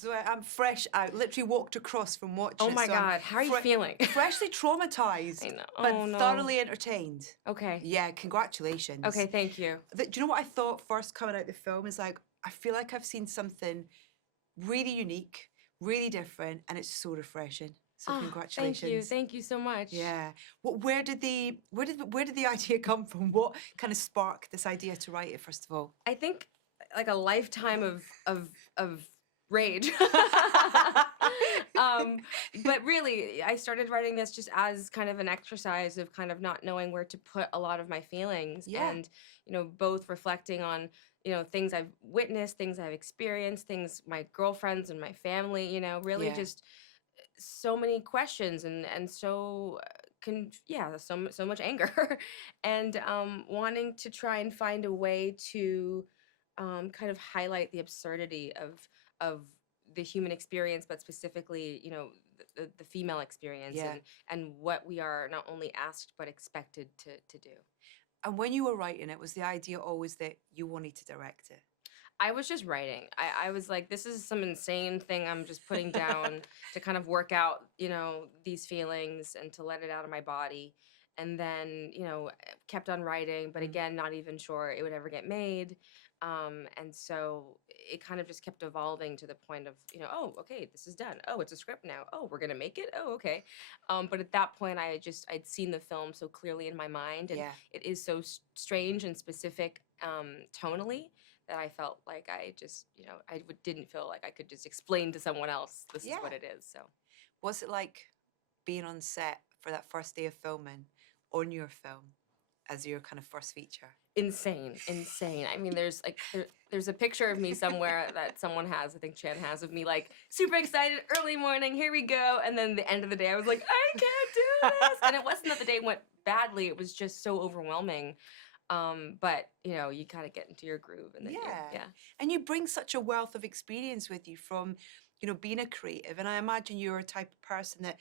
So I'm fresh out. Literally walked across from watching Oh it. my So I'm God, how are you feeling? Freshly traumatized, I know. but Oh no. thoroughly entertained. Okay. Yeah, congratulations. Okay, thank you. Do you know what I thought first coming out the film is like, I feel like I've seen something really unique, really different, and it's so refreshing. So congratulations. Thank you so much. Yeah. Where did the idea come from? What kind of sparked this idea to write it, first of all? I think like a lifetime of rage. But really, I started writing this just as kind of an exercise of kind of not knowing where to put a lot of my feelings, Yeah. and both reflecting on things I've witnessed, things I've experienced, things my girlfriends and my family, really Yeah. just so many questions and so so much anger and wanting to try and find a way to kind of highlight the absurdity of the human experience, but specifically the female experience, Yeah. and what we are not only asked but expected to do. And when you were writing it, was the idea always that you wanted to direct it? I was just writing. I was like, this is some insane thing I'm just putting down to kind of work out, these feelings and to let it out of my body. And then, kept on writing, but again, not even sure it would ever get made. And so it kind of just kept evolving to the point of, oh, okay, this is done. Oh, it's a script now. Oh, we're going to make it. Oh, okay. But at that point, I'd seen the film so clearly in my mind, and Yeah. it is so strange and specific tonally, that I felt like I just, didn't feel like I could just explain to someone else, this is what it is. So, What's it like being on set for that first day of filming on your film as your kind of first feature? insane. I mean, there's a picture of me somewhere that someone has, I think Chan has, of me like super excited, early morning, here we go. And then the end of the day, I was like, I can't do this. And it wasn't that the day went badly, it was just so overwhelming. But you kind of get into your groove, and then And you bring such a wealth of experience with you from, being a creative. And I imagine you're a type of person that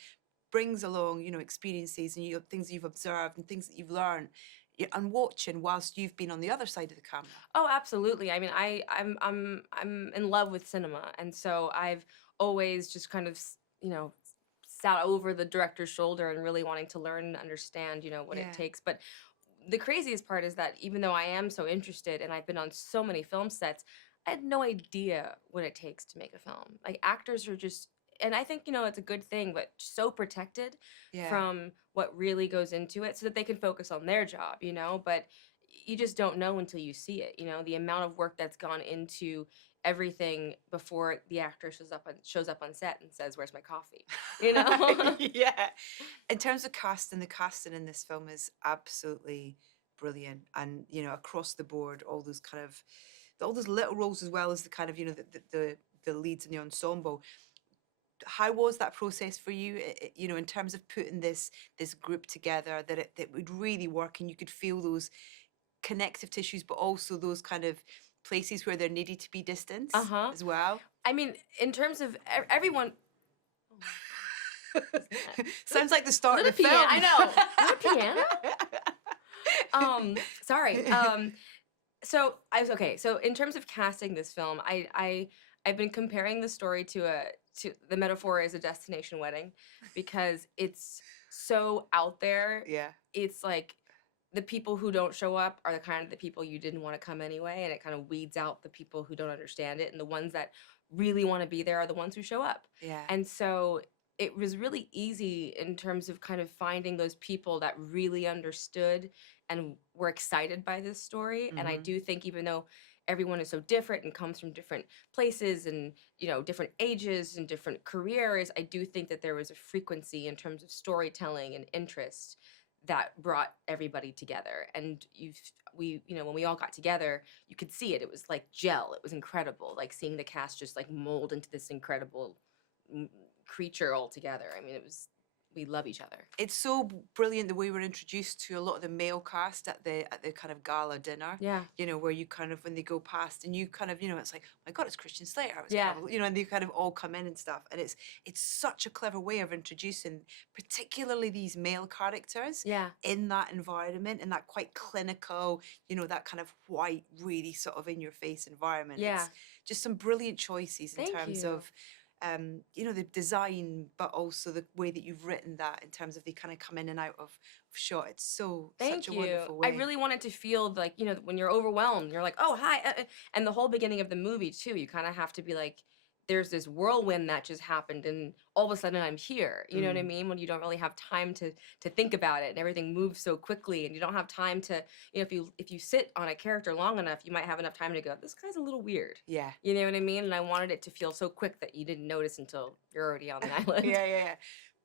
brings along, experiences and things you've observed and things that you've learned and watching whilst you've been on the other side of the camera. Oh, absolutely. I mean, I'm in love with cinema, and so I've always just kind of sat over the director's shoulder and really wanting to learn and understand, what it takes. But the craziest part is that even though I am so interested and I've been on so many film sets, I had no idea what it takes to make a film. Like, actors are just, and I think, it's a good thing, but so protected from what really goes into it so that they can focus on their job, but you just don't know until you see it, the amount of work that's gone into everything before the actor shows up on set and says, "Where's my coffee?" Yeah. In terms of casting, the casting in this film is absolutely brilliant, and across the board, all those little roles as well as the kind of the leads in the ensemble. How was that process for you? In terms of putting this group together, that it would really work, and you could feel those connective tissues, but also those kind of places where there needed to be distance as well. I mean, in terms of everyone. Sounds like the start of the piano. film. I know. Little piano. Sorry. So in terms of casting this film, I've been comparing the story to the metaphor is a destination wedding, because it's so out there. Yeah. It's like the people who don't show up are the kind of the people you didn't want to come anyway, and it kind of weeds out the people who don't understand it, and the ones that really want to be there are the ones who show up. Yeah. And so it was really easy in terms of kind of finding those people that really understood and were excited by this story. And I do think, even though everyone is so different and comes from different places and different ages and different careers, I do think that there was a frequency in terms of storytelling and interest that brought everybody together. And when we all got together, you could see it. It was like gel. It was incredible. Like seeing the cast just like mold into this incredible creature all together. I mean, we love each other. It's so brilliant the way we're introduced to a lot of the male cast at the kind of gala dinner. Yeah. Where you kind of, when they go past and you kind of, it's like, oh my God, it's Christian Slater. It's Yeah. and they kind of all come in and stuff. And it's such a clever way of introducing particularly these male characters in that environment, in that quite clinical, that kind of white, really sort of in your face environment. Yeah. It's just some brilliant choices in Thank terms you. of, the design, but also the way that you've written that in terms of they kind of come in and out of shot. It's such Thank a you. wonderful I way. really wanted to feel like, when you're overwhelmed, you're like, oh, hi. And the whole beginning of the movie, too, you kind of have to be like, there's this whirlwind that just happened, and all of a sudden I'm here. You know what I Mm. mean? When you don't really have time to think about it, and everything moves so quickly, and you don't have time to, if you sit on a character long enough, you might have enough time to go, this guy's a little weird. Yeah. You know what I mean? And I wanted it to feel so quick that you didn't notice until you're already on the island. Yeah.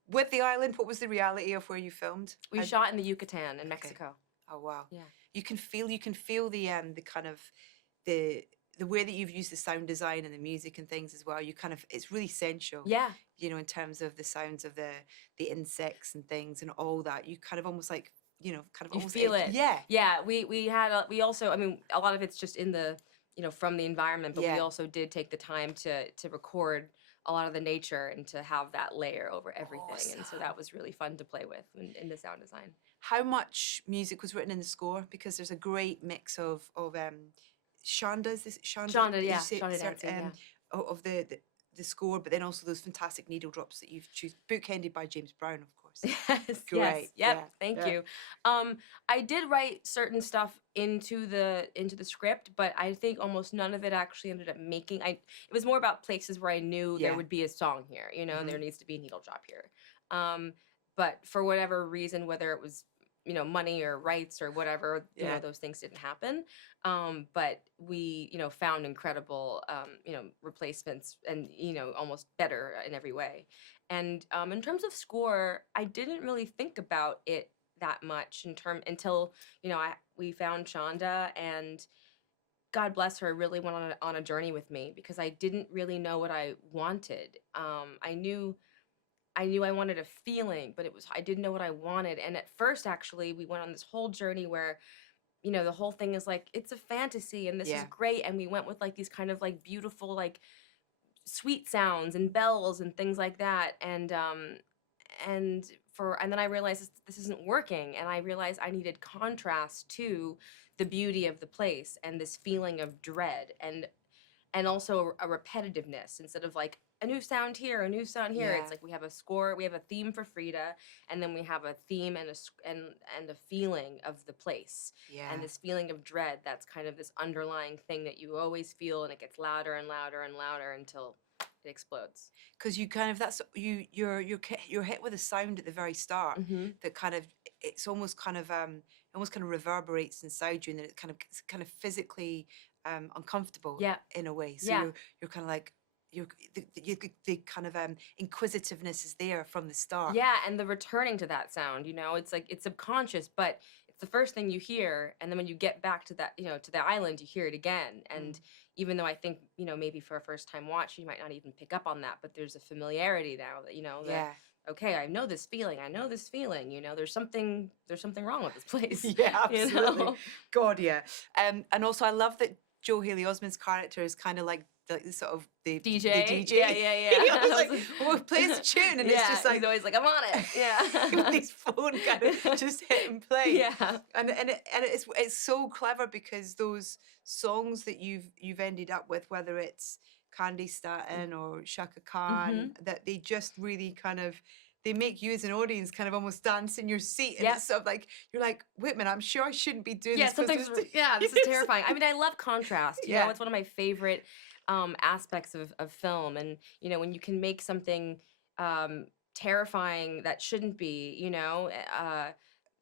With the island, what was the reality of where you filmed? We shot in the Yucatan in Okay. Mexico. Oh wow. Yeah. You can feel the kind of the the way that you've used the sound design and the music and things as well. It's really sensual. Yeah. In terms of the sounds of the insects and things and all that. You kind of almost like, kind of You almost feel it. yeah. Yeah, we also, I mean, a lot of it's just in the, from the environment, but we Yeah. also did take the time to record a lot of the nature and to have that layer over everything. And so Awesome. that was really fun to play with in the sound design. How much music was written in the score? Because there's a great mix of Shonda, is this Shonda? Shonda, Did you yeah, say, Shonda sorry, dancing, yeah. of the score, but then also those fantastic needle drops that you've choose bookended by James Brown, of course. Yes, Great. yep. Yeah. Thank Yeah. you. I did write certain stuff into the script, but I think almost none of it actually ended up making. It was more about places where I knew there Yeah. would be a song here, and there Mhm. needs to be a needle drop here. But for whatever reason, whether it was money or rights or whatever, Yeah. those things didn't happen. But we found incredible replacements and almost better in every way. And in terms of score, I didn't really think about it that much until we found Shonda, and God bless her, really went on a journey with me because I didn't really know what I wanted. I knew I wanted a feeling, but I didn't know what I wanted. And at first, actually, we went on this whole journey where the whole thing is like it's a fantasy and this is Yeah. great, and we went with like these kind of like beautiful like sweet sounds and bells and things like that, and then I realized this isn't working, and I realized I needed contrast to the beauty of the place and this feeling of dread and also a repetitiveness instead of like a new sound here, a new sound here. Yeah. It's like we have a score, we have a theme for Frida, and then we have a theme and a feeling of the place. Yeah. And this feeling of dread that's kind of this underlying thing that you always feel, and it gets louder and louder and louder until it explodes. Because you kind of you're hit with a sound at the very start Mm-hmm. that kind of it's almost kind of reverberates inside you, and then it's kind of physically uncomfortable Yeah. in a way. So Yeah. you're kind of like the kind of inquisitiveness is there from the start. Yeah, and the returning to that sound, it's like it's subconscious, but it's the first thing you hear, and then when you get back to that, to the island, you hear it again. And even though I think, maybe for a first time watch, you might not even pick up on that, but there's a familiarity now that, that Yeah. okay, I know this feeling. There's something wrong with this place. Yeah, absolutely. You know? God, yeah. And also I love that Joe Haley Osment's character is kind of like the sort of the DJ. The DJ. Yeah. He always like, well, plays a tune, and it's just like he's always like, I'm on it. Yeah. with his phone kind of just hit and play. Yeah. And it's so clever because those songs that you've ended up with, whether it's Candy Staten or Shaka Khan, that they just really kind of they make you as an audience kind of almost dance in your seat, and Yep. it's sort of like you're like, wait a minute, I'm sure I shouldn't be doing Yeah, this. 'cause something's this- this is terrifying. I mean, I love contrast. You Yeah. know, it's one of my favorite aspects of film, and when you can make something terrifying that shouldn't be,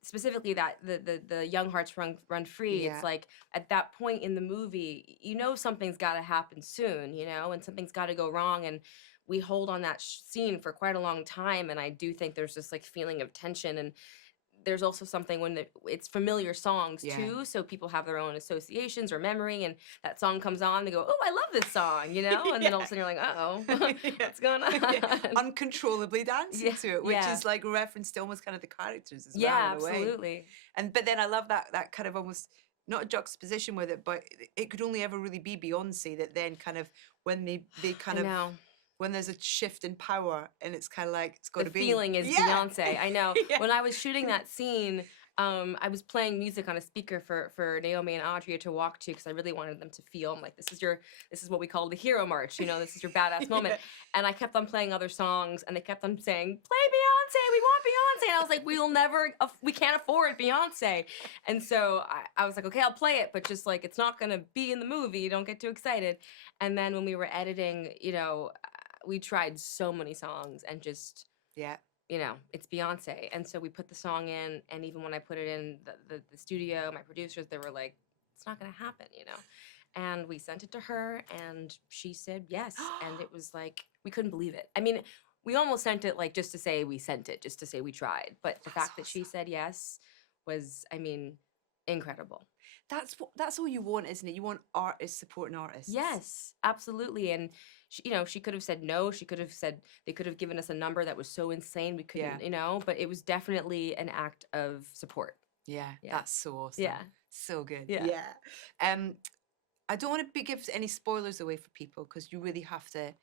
specifically that the young hearts run free. Yeah. It's like at that point in the movie, something's got to happen soon, and something's got to go wrong, and we hold on that scene for quite a long time, and I do think there's this like feeling of tension, and there's also something when it's familiar songs Yeah. too, so people have their own associations or memory, and that song comes on, they go, oh, I love this song, and then all of a sudden you're like, uh-oh, what's going on? Yeah. Uncontrollably dancing Yeah, to it, which yeah. is like a reference to almost kind of the characters as Yeah, well, in a way. absolutely. But then I love that kind of almost not a juxtaposition with it, but it could only ever really be Beyonce that then kind of when they kind I of know. when there's a shift in power and it's kind of like it's got The to be feeling is Yeah. Beyonce. I know. Yeah. When I was shooting that scene, I was playing music on a speaker for Naomi and Audrey to walk to because I really wanted them to feel. I'm like, this is what we call the hero march. This is your badass moment. Yeah. And I kept on playing other songs, and they kept on saying, "Play Beyonce, we want Beyonce." And I was like, we can't afford Beyonce. And so I was like, okay, I'll play it, but just like it's not gonna be in the movie. Don't get too excited. And then when we were editing, we tried so many songs and just Yeah. it's Beyonce. And so we put the song in, and even when I put it in the studio, my producers, they were like, it's not gonna happen. And we sent it to her, and she said yes. And it was like, we couldn't believe it. I mean, we almost sent it like just to say we sent it, just to say we tried. But the That's fact that she awesome. said yes was, I mean, incredible. That's all you want, isn't it? You want artists supporting artists. Yes, absolutely. And she could have said no. She could have said they could have given us a number that was so insane we couldn't, but it was definitely an act of support. Yeah, Yeah. that's so awesome. Yeah. So good. Yeah. Yeah. I don't want to give any spoilers away for people because you really have to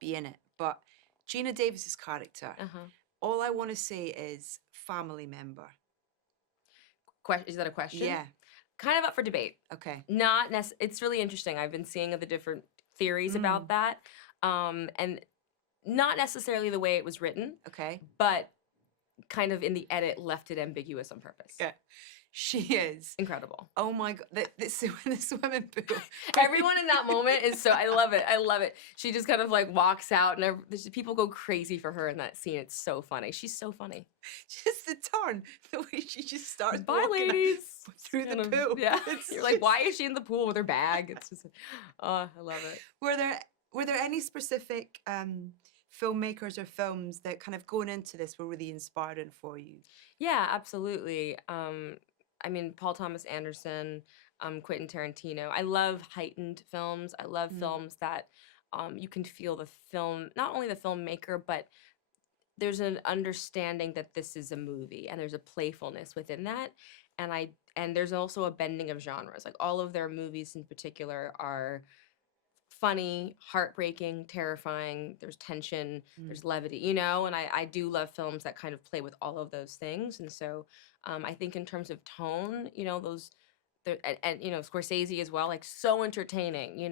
be in it. But Gina Davis's character, all I want to say is family member. Is that a question? Yeah. Kind of up for debate. Okay. It's really interesting. I've been seeing the different theories about that. And not necessarily the way it was written. Okay. But kind of in the edit left it ambiguous on purpose. Yeah. She is incredible. Oh my God. The swimming pool. Everyone in that moment is I love it. I love it. She just kind of like walks out, and people go crazy for her in that scene. It's so funny. She's so funny. Just the turn, the way she just starts Bye, ladies. Through the pool. Yeah. You're like, why is she in the pool with her bag? It's just, I love it. Were there any specific filmmakers or films that kind of going into this were really inspiring for you? Yeah, absolutely. I mean, Paul Thomas Anderson, Quentin Tarantino. I love heightened films. I love films that you can feel the film, not only the filmmaker, but there's an understanding that this is a movie, and there's a playfulness within that. And there's also a bending of genres. Like all of their movies in particular are funny, heartbreaking, terrifying. There's tension, there's levity, and I do love films that kind of play with all of those things. And so I think in terms of tone, those, and Scorsese as well, like so entertaining,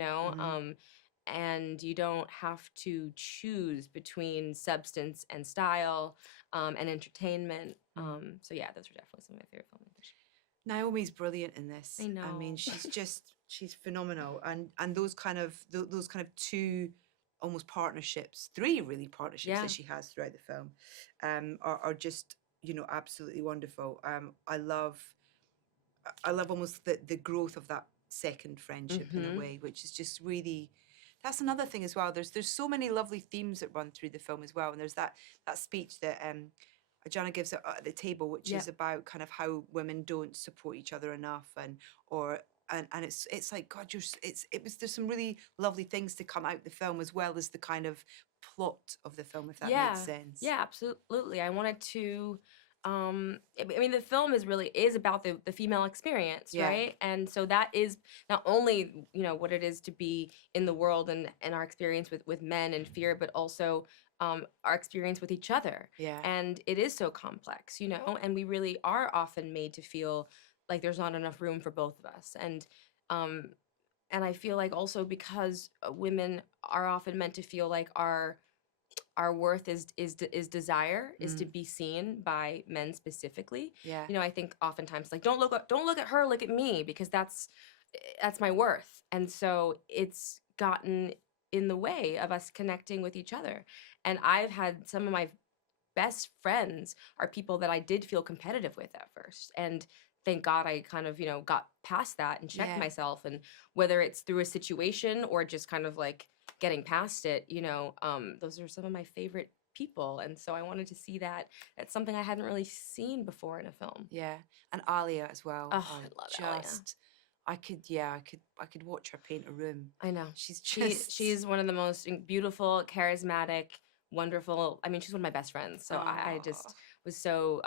and you don't have to choose between substance and style and entertainment. So yeah, those are definitely some of my favorite filmmakers. Naomi's brilliant in this. I know. I mean, she's phenomenal, and those kind of two almost partnerships, three really partnerships that she has throughout the film, are just absolutely wonderful. I love almost the growth of that second friendship in a way, which is just really. That's another thing as well. There's so many lovely themes that run through the film as well, and there's that speech that Jana gives at the table, which is about kind of how women don't support each other enough, and it's like God, there's some really lovely things to come out the film as well as the kind of plot of the film, if that makes sense. Yeah, absolutely. I wanted to. I mean, the film is about the female experience, right? And so that is not only what it is to be in the world and our experience with men and fear, but also our experience with each other. Yeah. And it is so complex, and we really are often made to feel like there's not enough room for both of us. And I feel like also because women are often meant to feel like our worth is desire, is to be seen by men specifically. Yeah. I think oftentimes like don't look at her, look at me, because that's my worth. And so it's gotten in the way of us connecting with each other. And I've had some of my best friends are people that I did feel competitive with at first. And thank God I kind of, got past that and checked myself. And whether it's through a situation or just kind of like getting past it, those are some of my favorite people. And so I wanted to see that. It's something I hadn't really seen before in a film. Yeah. And Alia as well. Oh, I love Alia. I could watch her paint a room. I know. She's one of the most beautiful, charismatic, wonderful. I mean, she's one of my best friends. So I just was so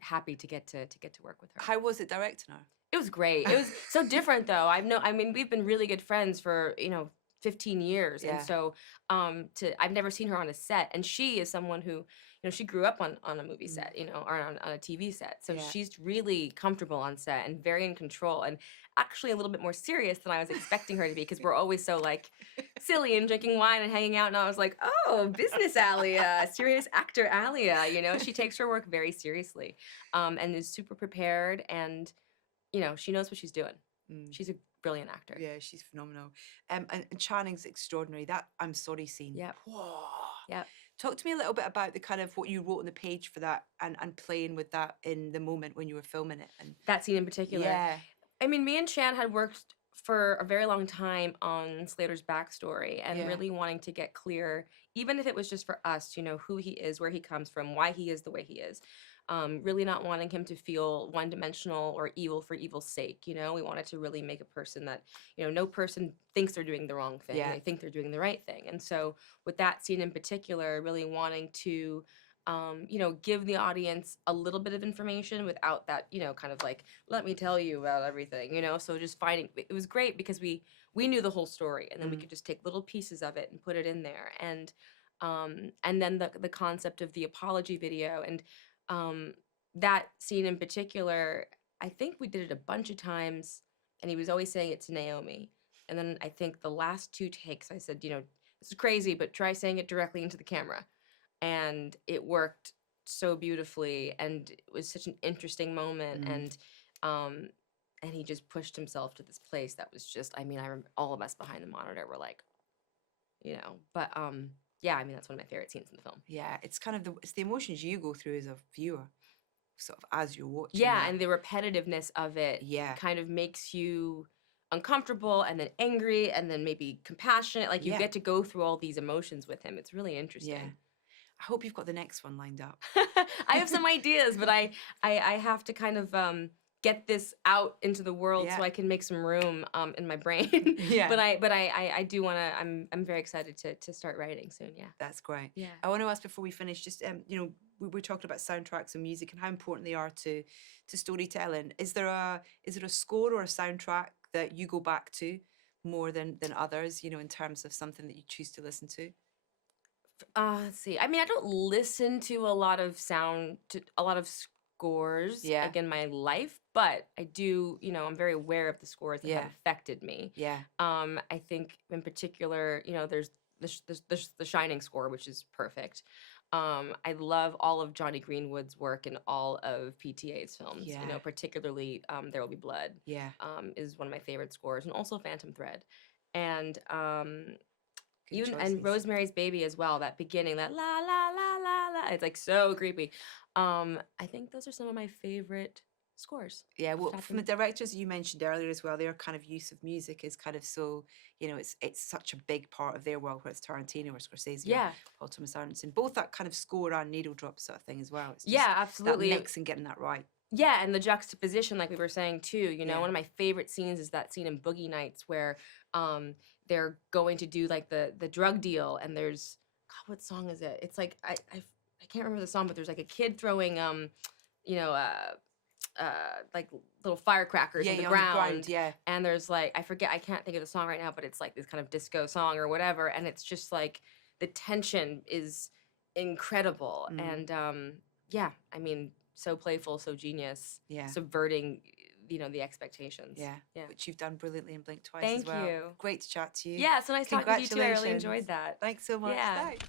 happy to get to work with her. How was it directing her? It was great. It was so different though. We've been really good friends for, 15 years. And Yeah. so I've never seen her on a set, and she is someone who, she grew up on a movie set, or on a TV set. So Yeah. she's really comfortable on set and very in control, and actually a little bit more serious than I was expecting her to be, because we're always so like silly and drinking wine and hanging out. And I was like, oh, business Alia, serious actor Alia. She takes her work very seriously, and is super prepared, and she knows what she's doing. She's a brilliant actor. Yeah, she's phenomenal. And Channing's extraordinary. That I'm Sorry scene. Yep. Whoa. Yep. Talk to me a little bit about the kind of what you wrote on the page for that, and playing with that in the moment when you were filming it. And That scene in particular. yeah. I mean, me and Chan had worked for a very long time on Slater's backstory, and Yeah. really wanting to get clear, even if it was just for us, who he is, where he comes from, why he is the way he is. Really not wanting him to feel one-dimensional or evil for evil's sake. We wanted to really make a person that, no person thinks they're doing the wrong thing. Yeah. They think they're doing the right thing. And so with that scene in particular, really wanting to give the audience a little bit of information without that, kind of like, let me tell you about everything, so just finding, it was great because we knew the whole story, and then we could just take little pieces of it and put it in there. And then the concept of the apology video, and that scene in particular, I think we did it a bunch of times, and he was always saying it to Naomi. And then I think the last 2 takes, I said, this is crazy, but try saying it directly into the camera. And it worked so beautifully, and it was such an interesting moment. And he just pushed himself to this place that was just, I mean, I remember all of us behind the monitor were like, but yeah, I mean, that's one of my favorite scenes in the film. Yeah, it's kind of it's the emotions you go through as a viewer, sort of as you're watching. Yeah, that. and the repetitiveness of it Yeah. kind of makes you uncomfortable, and then angry, and then maybe compassionate. Like, you Yeah. get to go through all these emotions with him. It's really interesting. Yeah. I hope you've got the next one lined up. I have some ideas, but I have to kind of get this out into the world, Yeah. so I can make some room in my brain. Yeah. But I do want to. I'm very excited to start writing soon. Yeah. That's great. Yeah. I want to ask before we finish, just we were talking about soundtracks and music and how important they are to storytelling. Is there a score or a soundtrack that you go back to more than others? In terms of something that you choose to listen to. Let's see. I mean, I don't listen to a lot of scores, Yeah. like, in my life, but I do. I'm very aware of the scores that Yeah. have affected me. Yeah. I think in particular, there's the Shining score, which is perfect. I love all of Johnny Greenwood's work in all of PTA's films. Yeah. Particularly There Will Be Blood. Yeah. Is one of my favorite scores, and also Phantom Thread, and Good even choices. and Rosemary's Baby as well. That beginning, that la la la la la, it's like so creepy. I think those are some of my favorite scores. Yeah, well, Top from the them. directors you mentioned earlier as well, their kind of use of music is kind of so, it's such a big part of their world, whether it's Tarantino or Scorsese or Yeah, Paul Thomas Anderson. Both that kind of score and needle drop sort of thing as well. It's just yeah, that absolutely. mix and getting that right. Yeah, and the juxtaposition, like we were saying too. Yeah. One of my favorite scenes is that scene in Boogie Nights where they're going to do like the drug deal, and there's, God, what song is it? It's like I can't remember the song, but there's like a kid throwing like little firecrackers Yeah, in the yeah, on ground. yeah. And there's like, I forget, I can't think of the song right now, but it's like this kind of disco song or whatever, and it's just like the tension is incredible. Mm. And yeah, I mean, so playful, so genius, Yeah. subverting the expectations. Yeah. Yeah. Which you've done brilliantly in Blink Twice Thank as well. you. Great to chat to you. Yeah, so nice talking to you too. I really Congratulations. enjoyed that. Thanks so much. Yeah. Thanks.